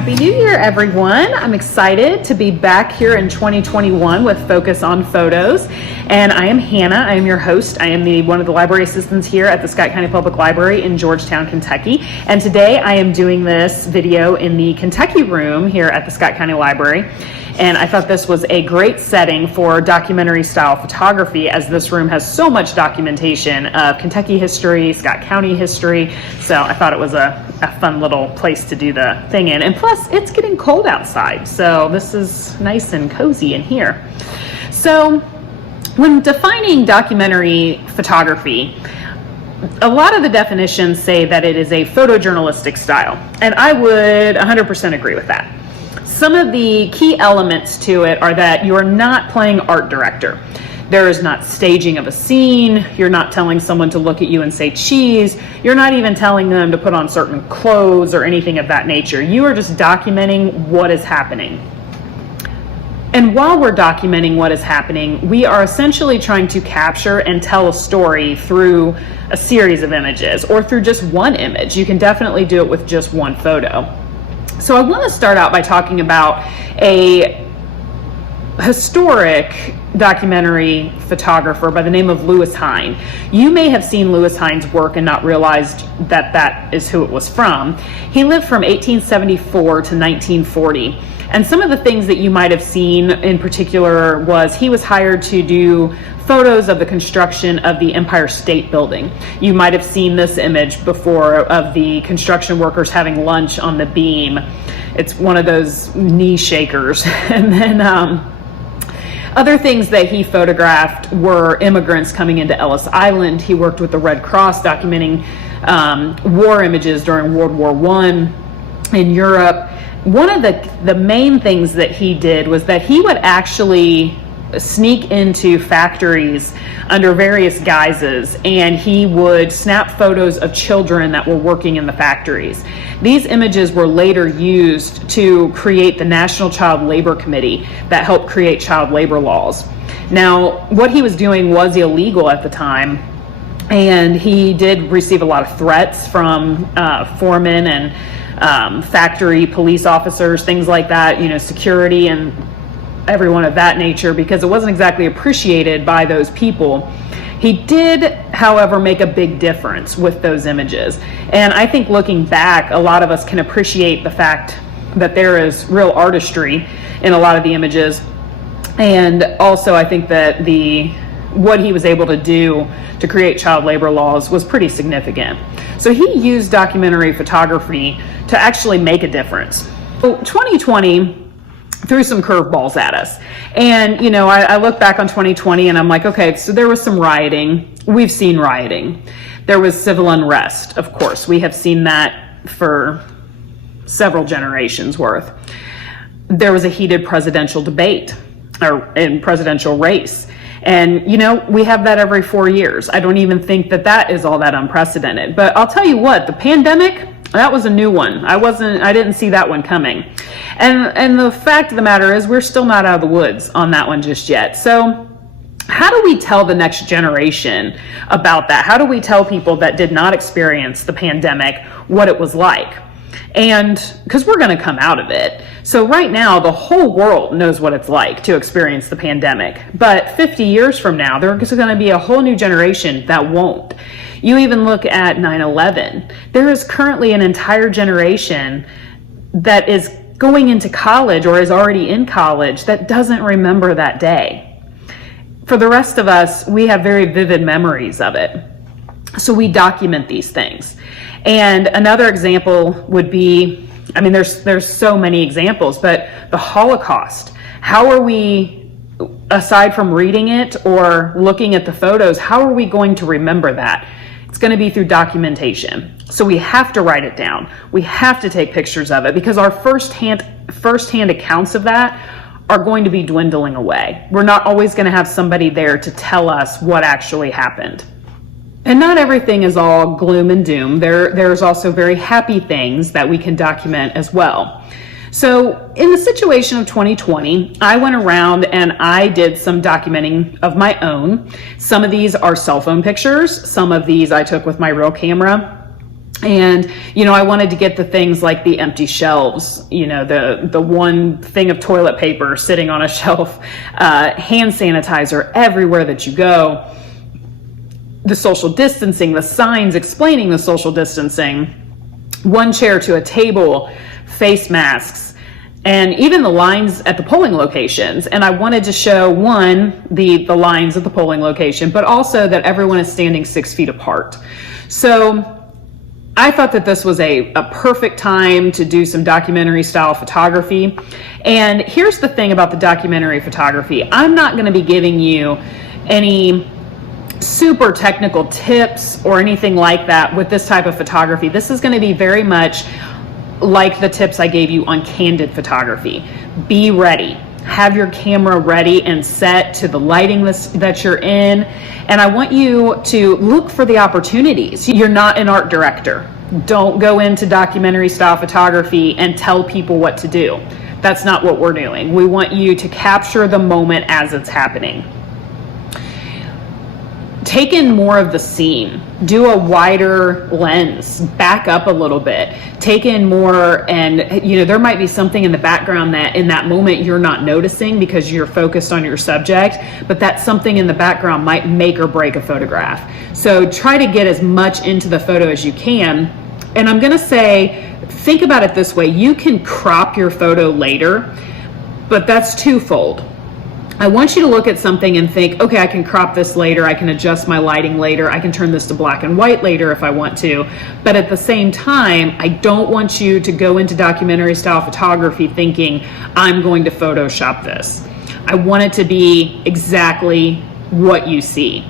Happy New Year, everyone. I'm excited to be back here in 2021 with Focus on Photos. And I am Hannah. I am your host. I am one of the library assistants here at the Scott County Public Library in Georgetown, Kentucky. And today I am doing this video in the Kentucky room here at the Scott County Library. And I thought this was a great setting for documentary style photography, as this room has so much documentation of Kentucky history, Scott County history. So I thought it was a fun little place to do the thing in. And plus, it's getting cold outside, so this is nice and cozy in here. So when defining documentary photography, a lot of the definitions say that it is a photojournalistic style, and I would 100% agree with that. Some of the key elements to it are that you're not playing art director. There is not staging of a scene. You're not telling someone to look at you and say cheese. You're not even telling them to put on certain clothes or anything of that nature. You are just documenting what is happening. And while we're documenting what is happening, we are essentially trying to capture and tell a story through a series of images or through just one image. You can definitely do it with just one photo. So I want to start out by talking about a historic documentary photographer by the name of Louishine. You may have seen Louishine's work and not realized that that is who it was from. He lived from 1874 to 1940. And some of the things that you might have seen in particular was he was hired to do photos of the construction of the Empire State Building. You might have seen this image before of the construction workers having lunch on the beam. It's one of those knee shakers. And then other things that he photographed were immigrants coming into Ellis Island. He worked with the Red Cross documenting war images during World War I in Europe. One of the main things that he did was that he would actually sneak into factories under various guises, and he would snap photos of children that were working in the factories. These images were later used to create the National Child Labor Committee that helped create child labor laws. Now, what he was doing was illegal at the time, and he did receive a lot of threats from foremen and factory police officers, things like that, security and everyone of that nature, because it wasn't exactly appreciated by those people. He did, however, make a big difference with those images. And I think looking back, a lot of us can appreciate the fact that there is real artistry in a lot of the images. And also I think that what he was able to do to create child labor laws was pretty significant. So he used documentary photography to actually make a difference. So 2020 threw some curveballs at us. And, I look back on 2020 and I'm like, okay, so there was some rioting. We've seen rioting. There was civil unrest, of course. We have seen that for several generations worth. There was a heated presidential debate and presidential race. And, we have that every 4 years. I don't even think that is all that unprecedented. But I'll tell you what, the pandemic, that was a new one. I didn't see that one coming. And the fact of the matter is we're still not out of the woods on that one just yet. So how do we tell the next generation about that? How do we tell people that did not experience the pandemic what it was like? And because we're going to come out of it. So right now, the whole world knows what it's like to experience the pandemic. But 50 years from now, there's going to be a whole new generation that won't. You even look at 9/11. There is currently an entire generation that is going into college or is already in college that doesn't remember that day. For the rest of us, we have very vivid memories of it. So we document these things. And another example would be, there's so many examples, but the Holocaust. How are we, aside from reading it or looking at the photos, how are we going to remember that? It's going to be through documentation. So we have to write it down. We have to take pictures of it, because our firsthand accounts of that are going to be dwindling away. We're not always going to have somebody there to tell us what actually happened. And not everything is all gloom and doom. There's also very happy things that we can document as well. So in the situation of 2020, I went around and I did some documenting of my own. Some of these are cell phone pictures. Some of these I took with my real camera. And, you know, I wanted to get the things like the empty shelves, you know, the one thing of toilet paper sitting on a shelf, hand sanitizer everywhere that you go, the social distancing, the signs explaining the social distancing, one chair to a table, face masks, and even the lines at the polling locations. And I wanted to show, one, the lines at the polling location, but also that everyone is standing 6 feet apart. So I thought that this was a perfect time to do some documentary style photography. And here's the thing about the documentary photography. I'm not going to be giving you any super technical tips or anything like that with this type of photography. This is going to be very much like the tips I gave you on candid photography. Be ready. Have your camera ready and set to the lighting that you're in. And I want you to look for the opportunities. You're not an art director. Don't go into documentary style photography and tell people what to do. That's not what we're doing. We want you to capture the moment as it's happening. Take in more of the scene. Do a wider lens. Back up a little bit. Take in more, and you know, there might be something in the background that in that moment you're not noticing because you're focused on your subject, but that something in the background might make or break a photograph. So try to get as much into the photo as you can. And I'm going to say, think about it this way. You can crop your photo later, but that's twofold. I want you to look at something and think, okay, I can crop this later, I can adjust my lighting later, I can turn this to black and white later if I want to. But at the same time, I don't want you to go into documentary style photography thinking, I'm going to Photoshop this. I want it to be exactly what you see.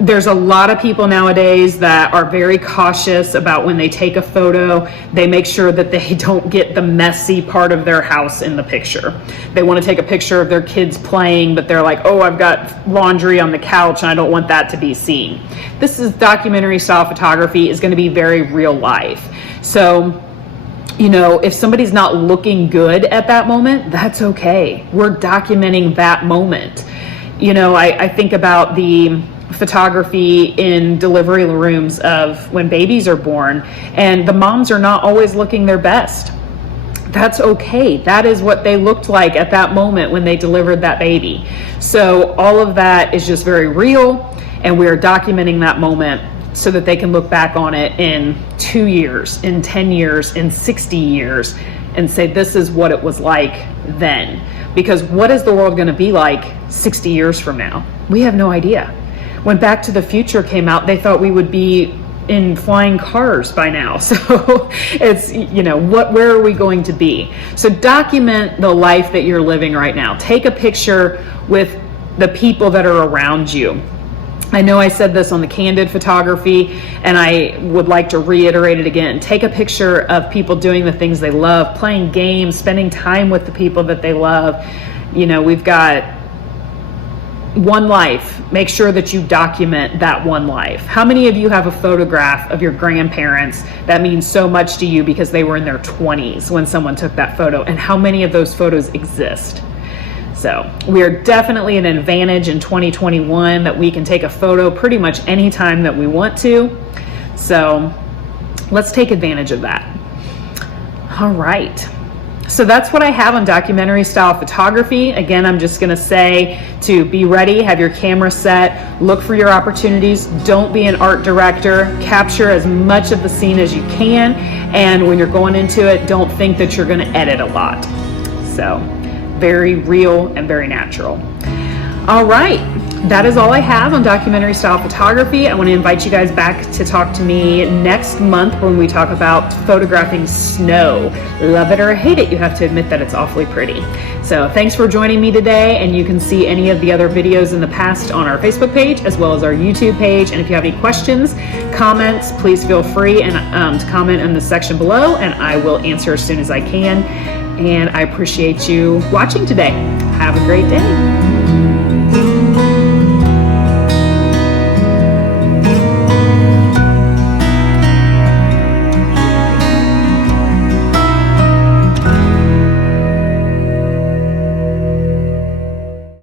There's a lot of people nowadays that are very cautious about when they take a photo. They make sure that they don't get the messy part of their house in the picture. They want to take a picture of their kids playing, but they're like, oh, I've got laundry on the couch and I don't want that to be seen. This is documentary style photography is going to be very real life. So, you know, if somebody's not looking good at that moment, that's okay. We're documenting that moment. You know, I think about the photography in delivery rooms of when babies are born, and the moms are not always looking their best. That's okay. That is what they looked like at that moment when they delivered that baby. So all of that is just very real, and we are documenting that moment so that they can look back on it in 2 years, in 10 years, in 60 years, and say, this is what it was like then. Because what is the world going to be like 60 years from now? We have no idea. When Back to the Future came out, they thought we would be in flying cars by now. So it's, you know, where are we going to be? So document the life that you're living right now. Take a picture with the people that are around you. I know I said this on the candid photography, and I would like to reiterate it again. Take a picture of people doing the things they love, playing games, spending time with the people that they love. You know, we've got one life. Make sure that you document that one life. How many of you have a photograph of your grandparents that means so much to you because they were in their 20s when someone took that photo? And how many of those photos exist? So we are definitely an advantage in 2021 that we can take a photo pretty much any time that we want to. So let's take advantage of that. All right. So that's what I have on documentary style photography. Again, I'm just going to say to be ready, have your camera set, look for your opportunities. Don't be an art director. Capture as much of the scene as you can. And when you're going into it, don't think that you're going to edit a lot. So very real and very natural. All right. That is all I have on documentary style photography. I want to invite you guys back to talk to me next month when we talk about photographing snow. Love it or hate it, you have to admit that it's awfully pretty. So thanks for joining me today, and you can see any of the other videos in the past on our Facebook page as well as our YouTube page. And if you have any questions, comments, please feel free and to comment in the section below, and I will answer as soon as I can. And I appreciate you watching today. Have a great day.